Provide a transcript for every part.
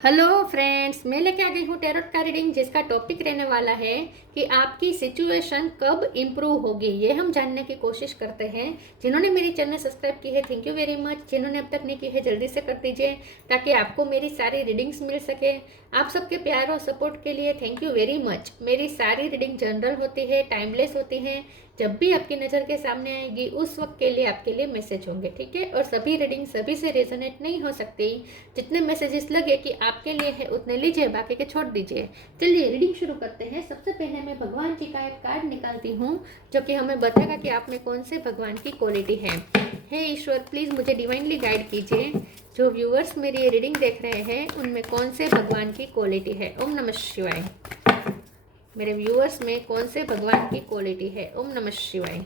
Hello friends, मैं लेके आ गई हूँ टैरोट का रीडिंग जिसका टॉपिक रहने वाला है कि आपकी सिचुएशन कब इम्प्रूव होगी। ये हम जानने की कोशिश करते हैं। जिन्होंने मेरी चैनल सब्सक्राइब की है, थैंक यू वेरी मच। जिन्होंने अब तक नहीं की है, जल्दी से कर दीजिए ताकि आपको मेरी सारी रीडिंग्स मिल सके। आप सबके प्यार और सपोर्ट के लिए थैंक यू वेरी मच। मेरी सारी रीडिंग जनरल होती है, टाइमलेस होती हैं। जब भी आपकी नज़र के सामने आएगी उस वक्त के लिए आपके लिए मैसेज होंगे, ठीक है। और सभी रीडिंग सभी से रेजोनेट नहीं हो सकती। जितने मैसेजेस लगे कि आपके लिए है उतने लीजिए, बाकी के छोड़ दीजिए। चलिए रीडिंग शुरू करते हैं। सबसे पहले मैं भगवान जी का एक कार्ड निकालती हूँ जो कि हमें बताएगा कि आप में कौन से भगवान की क्वालिटी है। हे ईश्वर, प्लीज़ मुझे डिवाइनली गाइड कीजिए। जो व्यूअर्स मेरी ये रीडिंग देख रहे हैं उनमें कौन से भगवान की क्वालिटी है। ओम नमः शिवाय। मेरे व्यूअर्स में कौन से भगवान की क्वालिटी है। ओम नमः शिवाय।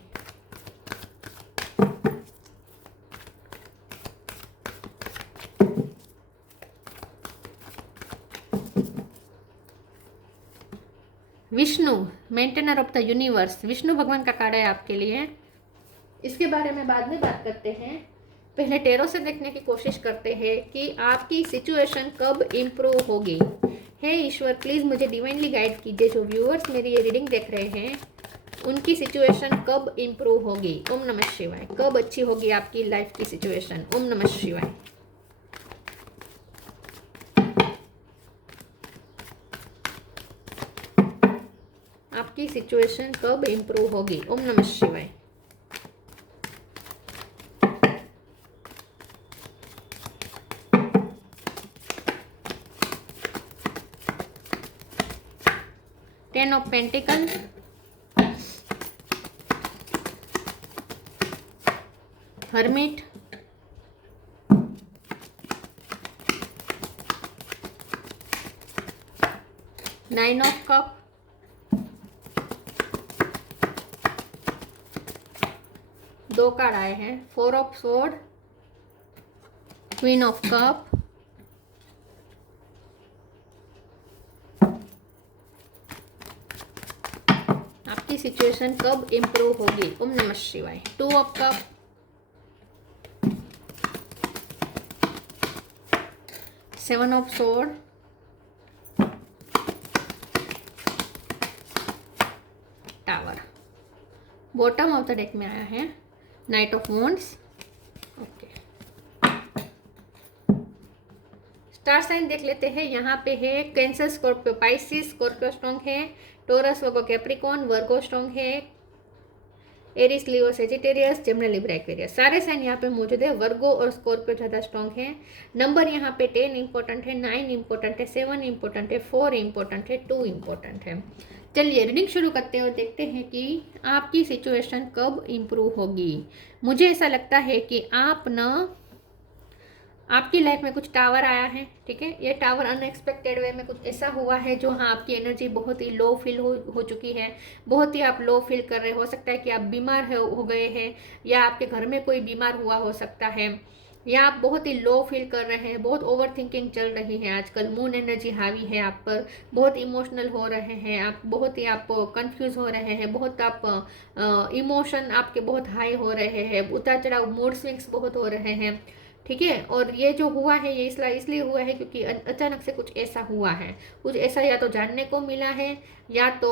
Vishnu, maintainer of the universe. Vishnu भगवान का कार्ड है आपके लिए। इसके बारे में बाद में बात करते हैं। पहले टेरो से देखने की कोशिश करते हैं कि आपकी सिचुएशन कब इम्प्रूव होगी। हे ईश्वर, प्लीज़ मुझे डिवाइनली गाइड कीजिए। जो व्यूअर्स मेरी ये रीडिंग देख रहे हैं उनकी सिचुएशन कब इम्प्रूव होगी। ओम नमः शिवाय। कब अच्छी होगी आपकी लाइफ की सिचुएशन। ओम नमः शिवाय। आपकी सिचुएशन कब इम्प्रूव होगी। ओम नमः शिवाय। Ten of pentacle, hermit, nine of cup, दो कार्ड आए हैं। Four of sword, queen of cup, आपकी सिचुएशन कब इम्प्रूव होगी। ओम नमः शिवाय। Two of cup, seven of sword, tower. Bottom of the deck में आया है knight of wands. Okay, star sign देख लेते हैं। यहाँ पे है Cancer, Scorpio, Pisces, Scorpio strong है। Taurus, Virgo, Capricorn, Virgo strong है। Aries, Leo, Sagittarius, Gemini, Libra, Aquarius, सारे साइन यहाँ पे मौजूद है। वर्गो और स्कॉर्पियो ज़्यादा स्ट्रॉन्ग है। नंबर यहाँ पे 10 इंपॉर्टेंट है, 9 इंपॉर्टेंट है, 7 इंपॉर्टेंट है, 4 इंपॉर्टेंट है, 2 इंपॉर्टेंट है। चलिए रीडिंग शुरू करते हैं और देखते हैं कि आपकी सिचुएशन कब इम्प्रूव होगी। मुझे ऐसा लगता है कि आप ना आपकी लाइफ में कुछ टावर आया है, ठीक है। ये टावर अनएक्सपेक्टेड वे में कुछ ऐसा हुआ है जो हाँ आपकी एनर्जी बहुत ही लो फील हो चुकी है। बहुत ही आप लो फील कर रहे हो सकता है कि आप बीमार हो गए हैं या आपके घर में कोई बीमार हुआ हो सकता है, या आप बहुत ही लो फील कर रहे हैं। बहुत ओवर थिंकिंग चल रही है आजकल। मून एनर्जी हावी है आप पर। बहुत इमोशनल हो रहे हैं आप, बहुत ही आप कंफ्यूज हो रहे हैं, बहुत आप इमोशन आपके बहुत हाई हो रहे हैं, उतार चढ़ाव मूड स्विंग्स बहुत हो रहे हैं, ठीक है। और ये जो हुआ है ये इसलिए हुआ है क्योंकि अचानक से कुछ ऐसा हुआ है। कुछ ऐसा या तो जानने को मिला है या तो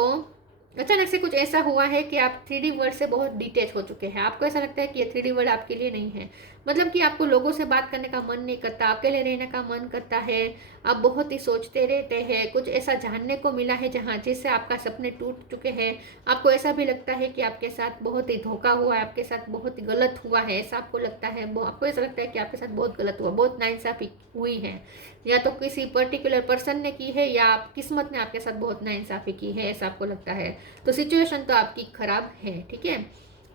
अचानक से कुछ ऐसा हुआ है कि आप 3D वर्ल्ड से बहुत डिटेच हो चुके हैं। आपको ऐसा लगता है कि ये 3D वर्ल्ड आपके लिए नहीं है। मतलब कि आपको लोगों से बात करने का मन नहीं करता, अकेले रहने का मन करता है। आप बहुत ही सोचते रहते हैं। कुछ ऐसा जानने को मिला है जहाँ जिससे आपका सपने टूट चुके हैं। आपको ऐसा भी लगता है कि आपके साथ बहुत ही धोखा हुआ है, आपके साथ बहुत ही गलत हुआ है, ऐसा आपको लगता है। आपको ऐसा लगता है कि आपके साथ बहुत गलत हुआ, बहुत नाइंसाफी हुई है, या तो किसी पर्टिकुलर पर्सन ने की है या आप किस्मत ने आपके साथ बहुत नाइंसाफी की है, ऐसा आपको लगता है। तो सिचुएशन तो आपकी खराब है, ठीक है।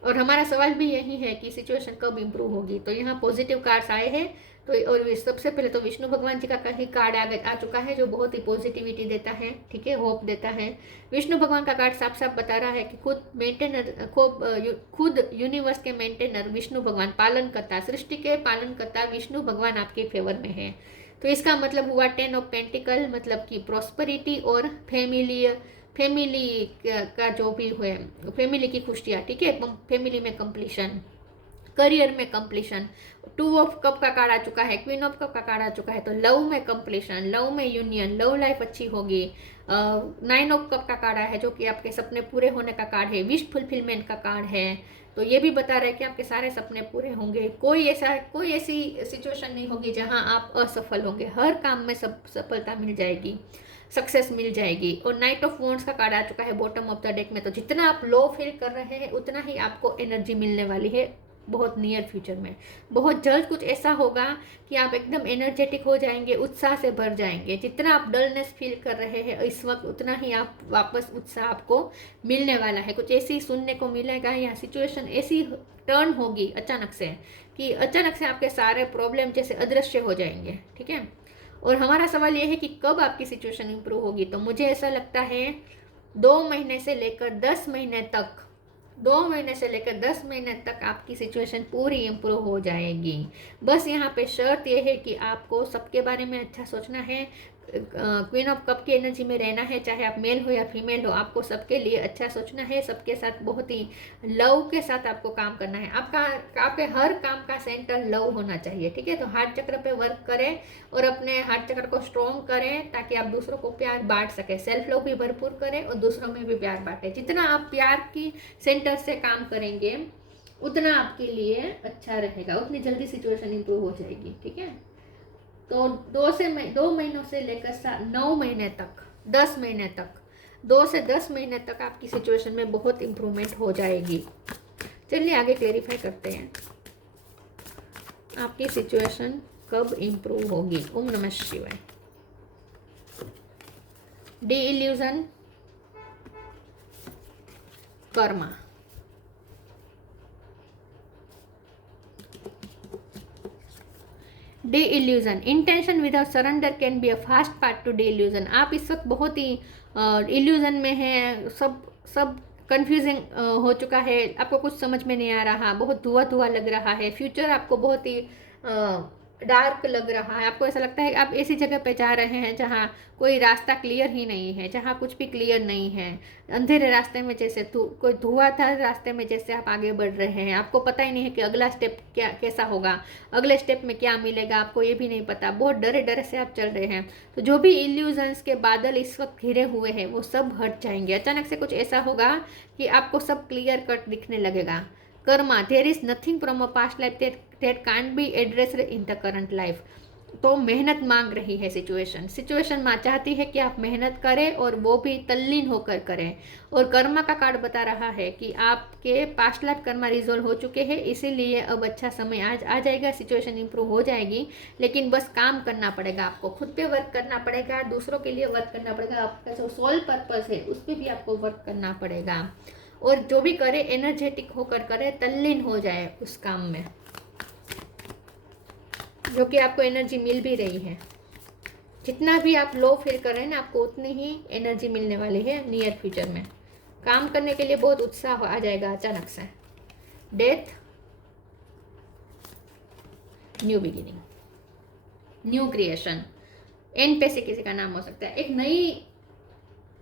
और हमारा सवाल भी यही है कि सिचुएशन कब इम्प्रूव होगी। तो यहाँ पॉजिटिव कार्ड्स आए हैं। तो और सबसे पहले तो विष्णु भगवान जी का कहीं कार्ड आ चुका है जो बहुत ही पॉजिटिविटी देता है, ठीक है, होप देता है। विष्णु भगवान का कार्ड साफ साफ बता रहा है कि खुद यूनिवर्स के मेंटेनर विष्णु भगवान, पालन करता, सृष्टि के पालन करता विष्णु भगवान आपके फेवर में है। तो इसका मतलब हुआ 10 ऑफ पेंटिकल, मतलब कि प्रॉस्पेरिटी और फैमिली का जो भी है, फैमिली की खुशियाँ, ठीक है, फैमिली में कंप्लीशन, करियर में कंप्लीशन, 2 ऑफ कप का कार्ड आ चुका है, क्वीन ऑफ कप का कार्ड आ चुका है, तो लव में कंप्लीशन, लव में यूनियन, लव लाइफ अच्छी होगी। 9 ऑफ कप का कार्ड है जो कि आपके सपने पूरे होने का कार्ड है, विश फुलफिलमेंट का कार्ड है। तो ये भी बता रहा है कि आपके सारे सपने पूरे होंगे, कोई ऐसी सिचुएशन नहीं होगी जहां आप असफल होंगे, हर काम में सब सफलता मिल जाएगी, सक्सेस मिल जाएगी। और नाइट ऑफ वॉन्ड्स का कार्ड आ चुका है बॉटम ऑफ द डेक में, तो जितना आप लो फील कर रहे हैं उतना ही आपको एनर्जी मिलने वाली है बहुत नियर फ्यूचर में। बहुत जल्द कुछ ऐसा होगा कि आप एकदम एनर्जेटिक हो जाएंगे, उत्साह से भर जाएंगे। जितना आप डलनेस फील कर रहे हैं इस वक्त, उतना ही आप वापस उत्साह आपको मिलने वाला है। कुछ ऐसी सुनने को मिलेगा या सिचुएशन ऐसी टर्न होगी अचानक से कि अचानक से आपके सारे प्रॉब्लम जैसे अदृश्य हो जाएंगे, ठीक है। और हमारा सवाल ये है कि कब आपकी सिचुएशन इंप्रूव होगी, तो मुझे ऐसा लगता है 2 महीने से लेकर 10 महीने तक, 2 महीने से लेकर 10 महीने तक आपकी सिचुएशन पूरी इम्प्रूव हो जाएगी। बस यहाँ पे शर्त यह है कि आपको सबके बारे में अच्छा सोचना है, क्वीन ऑफ कप की एनर्जी में रहना है, चाहे आप मेल हो या फीमेल हो, आपको सबके लिए अच्छा सोचना है, सबके साथ बहुत ही लव के साथ आपको काम करना है। आपके हर काम का सेंटर लव होना चाहिए, ठीक है। तो हार्ट चक्र पे वर्क करें और अपने हार्ट चक्र को स्ट्रॉन्ग करें ताकि आप दूसरों को प्यार बांट सके, सेल्फ लव भी भरपूर करें और दूसरों में भी प्यार बांटें। जितना आप प्यार की सेंटर से काम करेंगे उतना आपके लिए अच्छा रहेगा, उतनी जल्दी सिचुएशन इंप्रूव हो जाएगी, ठीक है। तो 2 महीनों से लेकर 9 महीने तक, 10 महीने तक, 2 से 10 महीने तक आपकी सिचुएशन में बहुत इम्प्रूवमेंट हो जाएगी। चलिए आगे क्लेरिफाई करते हैं आपकी सिचुएशन कब इम्प्रूव होगी। ओम नमः शिवाय। D illusion, Karma, day illusion, intention without surrender can be a fast part two day illusion. आप इस वक्त बहुत ही इल्यूजन में हैं, सब कंफ्यूजिंग हो चुका है, आपको कुछ समझ में नहीं आ रहा, बहुत धुआं धुआं लग रहा है, फ्यूचर आपको बहुत ही डार्क लग रहा है। आपको ऐसा लगता है कि आप ऐसी जगह पे जा रहे हैं जहाँ कोई रास्ता क्लियर ही नहीं है, जहाँ कुछ भी क्लियर नहीं है, अंधेरे रास्ते में जैसे कोई धुआं था रास्ते में, जैसे आप आगे बढ़ रहे हैं, आपको पता ही नहीं है कि अगला स्टेप क्या कैसा होगा, अगले स्टेप में क्या मिलेगा, आपको ये भी नहीं पता, बहुत डरे डरे से आप चल रहे हैं। तो जो भी इल्यूजन्स के बादल इस वक्त घिरे हुए हैं वो सब हट जाएंगे। अचानक से कुछ ऐसा होगा कि आपको सब क्लियर कट दिखने लगेगा। Karma, there is nothing from a past life that can't be addressed in the current life. तो मेहनत मांग रही है सिचुएशन माँ चाहती है कि आप मेहनत करें और वो भी तल्लीन होकर करें। और कर्मा का कार्ड बता रहा है कि आपके पास्ट लाइफ कर्मा रिजोल्व हो चुके हैं, इसीलिए अब अच्छा समय आज आ जाएगा, सिचुएशन इंप्रूव हो जाएगी। लेकिन बस काम करना पड़ेगा, आपको खुद पे वर्क करना पड़ेगा, दूसरों के लिए वर्क करना पड़ेगा, आपका जो सोल पर्पस है उस पर भी आपको वर्क करना पड़ेगा। और जो भी करे एनर्जेटिक होकर करे, तल्लीन हो जाए उस काम में, जो कि आपको एनर्जी मिल भी रही है। जितना भी आप लो फील कर रहे हैं ना, आपको उतनी ही एनर्जी मिलने वाली है नियर फ्यूचर में। काम करने के लिए बहुत उत्साह आ जाएगा अचानक से। Death, new beginning, new creation, एन पे से किसी का नाम हो सकता है।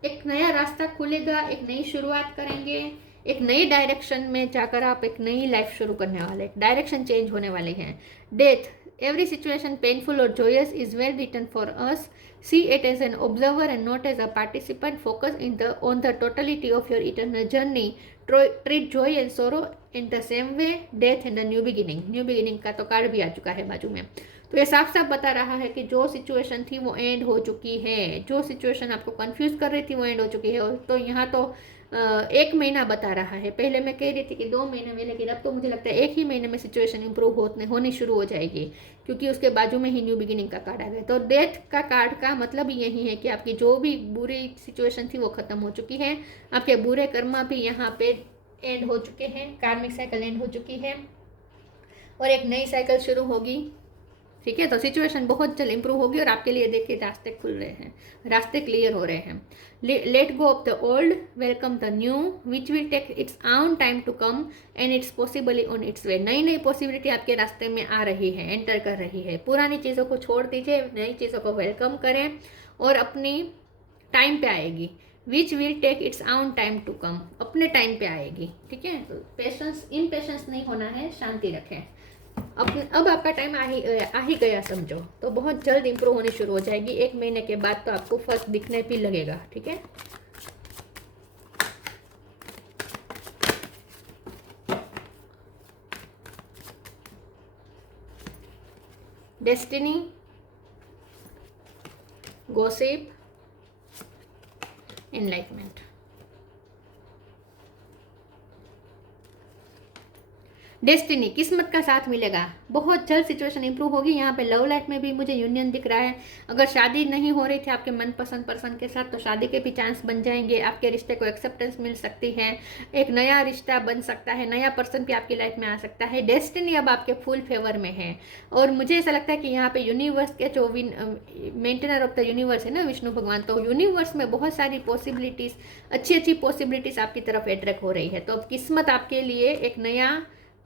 एक नया रास्ता खुलेगा, एक नई शुरुआत करेंगे, एक नई डायरेक्शन में जाकर आप एक नई लाइफ शुरू करने वाले, डायरेक्शन चेंज होने वाले हैं। Death, every situation painful or joyous is well written for us. See it as an observer and not as a participant. Focus on the totality of your eternal journey. Treat joy and sorrow in the same way. Death and a new beginning. New beginning का तो card भी आ चुका है बाजू में। तो ये साफ साफ बता रहा है कि जो सिचुएशन थी वो एंड हो चुकी है, जो सिचुएशन आपको कंफ्यूज कर रही थी वो एंड हो चुकी है। तो यहाँ तो 1 महीना बता रहा है, पहले मैं कह रही थी कि 2 महीने में, लेकिन अब तो मुझे लगता है 1 ही महीने में सिचुएशन इंप्रूव होनी शुरू हो जाएगी, क्योंकि उसके बाजू में ही न्यू बिगिनिंग का कार्ड आ गया। तो डेथ का कार्ड का मतलब ही यही है कि आपकी जो भी बुरी सिचुएशन थी वो खत्म हो चुकी है, आपके बुरे कर्मा भी यहाँ पे एंड हो चुके हैं, कार्मिक साइकिल एंड हो चुकी है और एक नई साइकिल शुरू होगी, ठीक है। तो सिचुएशन बहुत जल्द इंप्रूव होगी और आपके लिए देखिए रास्ते खुल रहे हैं, रास्ते क्लियर हो रहे हैं। Let go of the old, welcome the new, which will take its own time to come and it's possibly on its way. नई नई पॉसिबिलिटी आपके रास्ते में आ रही है, एंटर कर रही है। पुरानी चीज़ों को छोड़ दीजिए, नई चीज़ों को वेलकम करें और अपनी टाइम पे आएगी। Which will take its on time to come, अपने टाइम पे आएगी, ठीक है। पेशेंस, इम्पेशेंस नहीं होना है, शांति रखें। अब आपका टाइम आ ही गया समझो, तो बहुत जल्द इंप्रूव होनी शुरू हो जाएगी। 1 महीने के बाद तो आपको फर्क दिखने भी लगेगा, ठीक है। Destiny, gossip, enlightenment. डेस्टिनी, किस्मत का साथ मिलेगा, बहुत जल्द सिचुएशन इंप्रूव होगी। यहाँ पे लव लाइफ में भी मुझे यूनियन दिख रहा है। अगर शादी नहीं हो रही थी आपके मनपसंद पर्सन के साथ, तो शादी के भी चांस बन जाएंगे। आपके रिश्ते को एक्सेप्टेंस मिल सकती है, एक नया रिश्ता बन सकता है, नया पर्सन भी आपकी लाइफ में आ सकता है। डेस्टिनी अब आपके फुल फेवर में है। और मुझे ऐसा लगता है कि यहाँ पे यूनिवर्स के जो मेंटेनर ऑफ द यूनिवर्स है ना, विष्णु भगवान, तो यूनिवर्स में बहुत सारी पॉसिबिलिटीज, अच्छी अच्छी पॉसिबिलिटीज आपकी तरफ अट्रैक्ट हो रही है। तो अब किस्मत आपके लिए एक नया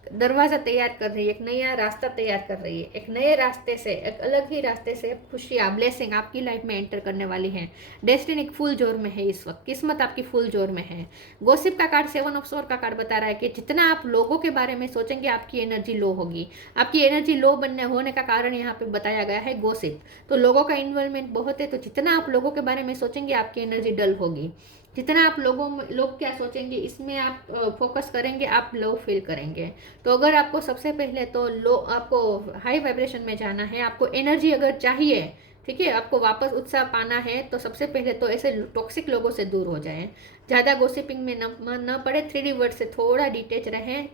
दरवाज़ा तैयार कर रही है, एक नया रास्ता तैयार कर रही है। एक नए रास्ते से, एक अलग ही रास्ते से खुशियाँ, ब्लेसिंग आपकी लाइफ में एंटर करने वाली हैं। डेस्टिनी फुल जोर में है इस वक्त, किस्मत आपकी फुल जोर में है। गॉसिप का कार्ड, 7 ऑफ सोर्ड का कार्ड बता रहा है कि जितना आप लोगों के बारे में सोचेंगे आपकी एनर्जी लो होगी। आपकी एनर्जी लो होने का कारण यहाँ पे बताया गया है गॉसिप। तो लोगों का इन्वॉल्वमेंट बहुत है, तो जितना आप लोगों के बारे में सोचेंगे आपकी एनर्जी डल होगी। जितना आप लोग क्या सोचेंगे इसमें आप फोकस करेंगे, आप लो फील करेंगे। तो अगर आपको सबसे पहले तो आपको हाई वाइब्रेशन में जाना है, आपको एनर्जी अगर चाहिए, ठीक है, आपको वापस उत्साह पाना है, तो सबसे पहले तो ऐसे टॉक्सिक लोगों से दूर हो जाएं। ज़्यादा गॉसिपिंग में न पड़े, 3D वर्ड से थोड़ा डिटेच रहें।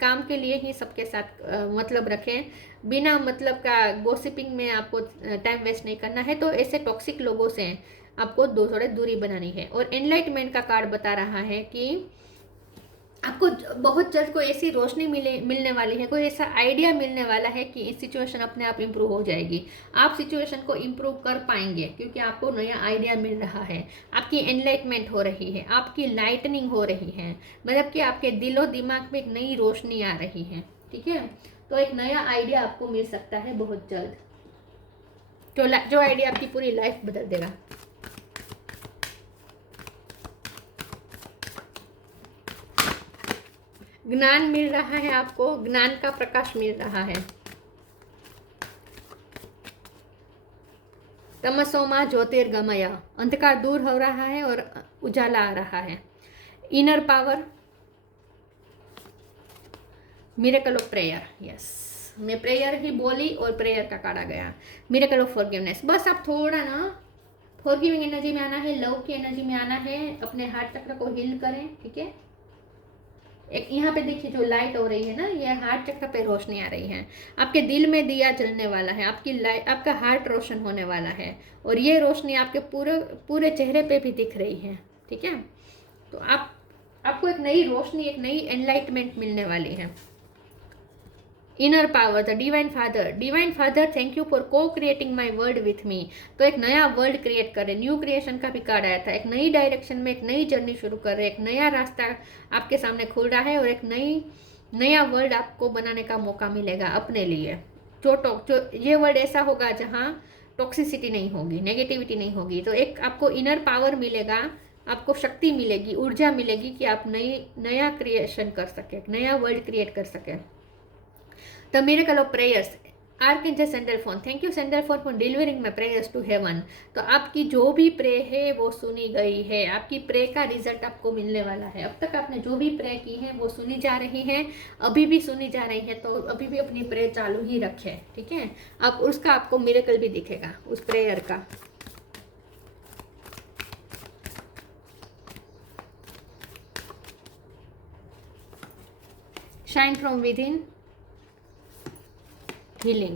काम के लिए ही सबके साथ मतलब रखें। बिना मतलब का गॉसिपिंग में आपको टाइम वेस्ट नहीं करना है। तो ऐसे टॉक्सिक लोगों से आपको थोड़े दूरी बनानी है। और एनलाइटमेंट का कार्ड बता रहा है कि आपको बहुत जल्द कोई ऐसी रोशनी मिलने वाली है, कोई ऐसा आइडिया मिलने वाला है कि इस सिचुएशन अपने आप इम्प्रूव हो जाएगी। आप सिचुएशन को इम्प्रूव कर पाएंगे क्योंकि आपको नया आइडिया मिल रहा है, आपकी एनलाइटमेंट हो रही है, आपकी लाइटनिंग हो रही है, मतलब कि आपके दिलो दिमाग में एक नई रोशनी आ रही है, ठीक है। तो एक नया आइडिया आपको मिल सकता है बहुत जल्द, जो आइडिया आपकी पूरी लाइफ बदल देगा। ज्ञान मिल रहा है आपको, ज्ञान का प्रकाश मिल रहा है। तमसोमा ज्योतिर्गमय, अंधकार दूर हो रहा है और उजाला आ रहा है। Inner power, miracle of prayer, yes, मैं प्रेयर ही बोली और प्रेयर का कार्ड आ गया। मिरेकल ऑफ फॉरगिवनेस, बस आप थोड़ा ना फॉरगिविंग एनर्जी में आना है, लव की एनर्जी में आना है, अपने हार्ट चक्र को हील करें, ठीक है। एक यहाँ पे देखिए जो लाइट हो रही है ना, ये हार्ट चक्र पे रोशनी आ रही है। आपके दिल में दिया जलने वाला है, आपकी लाइट, आपका हार्ट रोशन होने वाला है, और ये रोशनी आपके पूरे चेहरे पे भी दिख रही है, ठीक है। तो आपको एक नई रोशनी, एक नई एनलाइटमेंट मिलने वाली है। Inner power, the divine father thank you for cocreating my world with me. तो एक नया वर्ल्ड क्रिएट कर रहे, न्यू क्रिएशन का भी कार्ड आया था। एक नई डायरेक्शन में एक नई जर्नी शुरू कर रहे, एक नया रास्ता आपके सामने खुल रहा है, और एक नया वर्ल्ड आपको बनाने का मौका मिलेगा अपने लिए। जो ये वर्ल्ड ऐसा होगा जहाँ टॉक्सिसिटी नहीं होगी, नेगेटिविटी नहीं होगी। तो एक आपको इनर पावर मिलेगा, आपको शक्ति मिलेगी, ऊर्जा मिलेगी कि आप नया क्रिएशन कर सके, नया वर्ल्ड क्रिएट कर सके। The miracle of prayers, archangel Sandalphon, thank you Sandalphon for delivering my prayers to heaven. तो आपकी जो भी प्रे है वो सुनी गई है, आपकी प्रे का रिजल्ट आपको मिलने वाला है। अब तक आपने जो भी प्रे की है वो सुनी जा रही है, अभी भी सुनी जा रही है, तो अभी भी अपनी प्रे चालू ही रखें, ठीक है। अब उसका आपको मिरेकल भी दिखेगा उस प्रेयर का। Shine from with in, healing,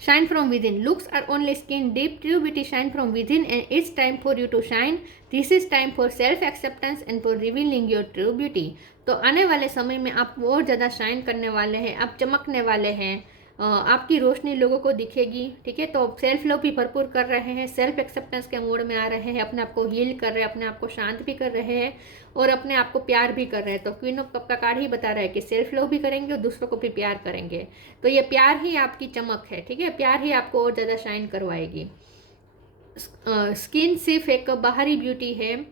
shine from within, looks are only skin deep, true beauty shine from within and it's time for you to shine, this is time for self acceptance and for revealing your true beauty। तो आने वाले समय में आप और ज़्यादा shine करने वाले हैं, आप चमकने वाले हैं, आपकी रोशनी लोगों को दिखेगी, ठीक है। तो सेल्फ लव भी भरपूर कर रहे हैं, सेल्फ एक्सेप्टेंस के मोड में आ रहे हैं, अपने आप को हील कर रहे हैं, अपने आप को शांत भी कर रहे हैं और अपने आप को प्यार भी कर रहे हैं। तो क्वीन ऑफ कप का कार्ड ही बता रहा है कि सेल्फ लव भी करेंगे और दूसरों को भी प्यार करेंगे। तो ये प्यार ही आपकी चमक है, ठीक है, प्यार ही आपको और ज़्यादा शाइन करवाएगी। स्किन सिर्फ एक बाहरी ब्यूटी है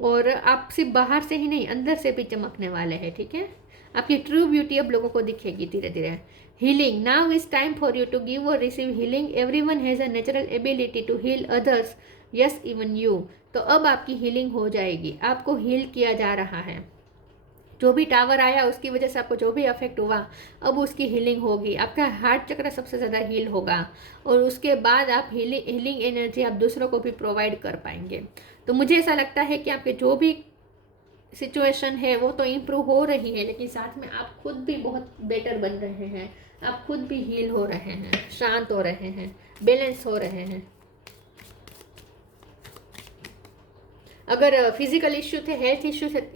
और आप सिर्फ बाहर से ही नहीं अंदर से भी चमकने वाले हैं, ठीक है। आपकी ट्रू ब्यूटी अब लोगों को दिखेगी धीरे धीरे। Healing, now is time for you to give और receive healing, everyone has a natural ability to heal others, yes even you. तो अब आपकी हीलिंग हो जाएगी, आपको हील किया जा रहा है। जो भी टावर आया उसकी वजह से आपको जो भी अफेक्ट हुआ अब उसकी हीलिंग होगी। आपका हार्ट चक्र सबसे ज़्यादा हील होगा और उसके बाद आप हीलिंग एनर्जी आप दूसरों को भी प्रोवाइड कर पाएंगे। तो मुझे ऐसा लगता है कि आपके जो भी सिचुएशन है वो तो इम्प्रूव हो रही है, लेकिन साथ में आप खुद भी बहुत बेटर बन रहे हैं, आप खुद भी हील हो रहे हैं, शांत हो रहे हैं, बैलेंस हो रहे हैं। अगर फिजिकल इश्यू थे, हेल्थ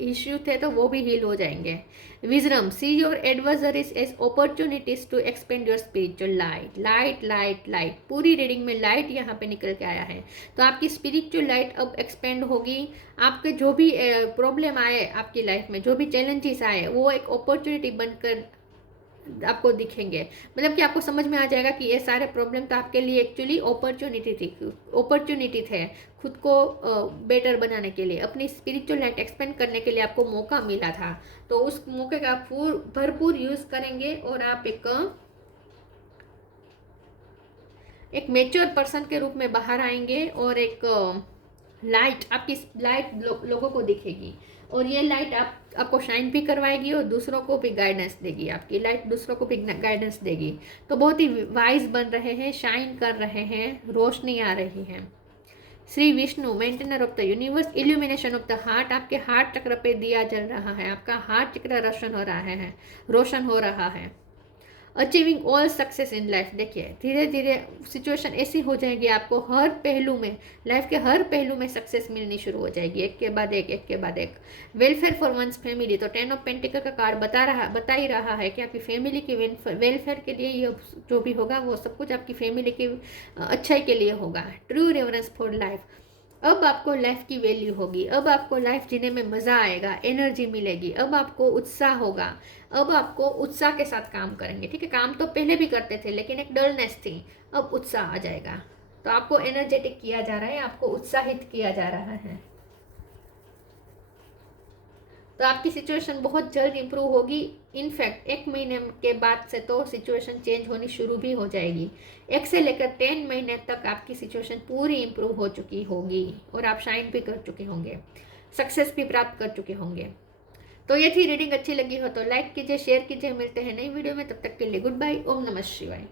इश्यू थे तो वो भी हील हो जाएंगे। Wisdom, see your adversaries as opportunities to expand your spiritual light. Light light light, पूरी रीडिंग में लाइट यहाँ पे निकल के आया है। तो आपकी स्पिरिचुअल लाइट अब एक्सपेंड होगी। आपके जो भी प्रॉब्लम आए आपकी लाइफ में, जो भी चैलेंजेस आए, वो एक अपॉर्चुनिटी बनकर आपको दिखेंगे। मतलब कि आपको समझ में आ जाएगा कि ये सारे प्रॉब्लम तो आपके लिए एक्चुअली अपॉर्चुनिटी थे खुद को बेटर बनाने के लिए, अपनी स्पिरिचुअल लाइट एक्सपेंड करने के लिए आपको मौका मिला था। तो उस मौके का भरपूर यूज़ करेंगे और आप एक मैच्योर पर्सन के रूप में बाहर आएंगे और एक लाइट, आपकी लाइट लोगों को दिखेगी और ये लाइट आपको शाइन भी करवाएगी और दूसरों को भी गाइडेंस देगी। आपकी लाइट दूसरों को भी गाइडेंस देगी। तो बहुत ही वाइज बन रहे हैं, शाइन कर रहे हैं, रोशनी आ रही है। Shri Vishnu, maintainer of the universe, illumination of the heart, आपके हार्ट चक्र पे दिया जल रहा है, आपका हार्ट चक्र रोशन हो रहा है। Achieving all success in life, देखिए धीरे धीरे सिचुएशन ऐसी हो जाएगी, आपको हर पहलू में, लाइफ के हर पहलू में सक्सेस मिलनी शुरू हो जाएगी, एक के बाद एक। वेलफेयर फॉर वंस फैमिली, तो 10 ऑफ पेंटिकल का कार्ड बता ही रहा है कि आपकी फैमिली की वेलफेयर के लिए ये जो भी होगा वो सब कुछ आपकी फैमिली की अच्छाई के लिए होगा। ट्रू रेवरेंस फॉर लाइफ, अब आपको लाइफ की वैल्यू होगी, अब आपको लाइफ जीने में मज़ा आएगा, एनर्जी मिलेगी, अब आपको उत्साह होगा, अब आपको उत्साह के साथ काम करेंगे, ठीक है। काम तो पहले भी करते थे लेकिन एक डलनेस थी, अब उत्साह आ जाएगा। तो आपको एनर्जेटिक किया जा रहा है, आपको उत्साहित किया जा रहा है। तो आपकी सिचुएशन बहुत जल्द इंप्रूव होगी। इनफैक्ट 1 महीने के बाद से तो सिचुएशन चेंज होनी शुरू भी हो जाएगी। 1 से लेकर 10 महीने तक आपकी सिचुएशन पूरी इंप्रूव हो चुकी होगी और आप शाइन भी कर चुके होंगे, सक्सेस भी प्राप्त कर चुके होंगे। तो ये थी रीडिंग। अच्छी लगी हो तो लाइक कीजिए, शेयर कीजिए। मिलते हैं नई वीडियो में, तब तक के लिए गुड बाय। ओम नमः शिवाय।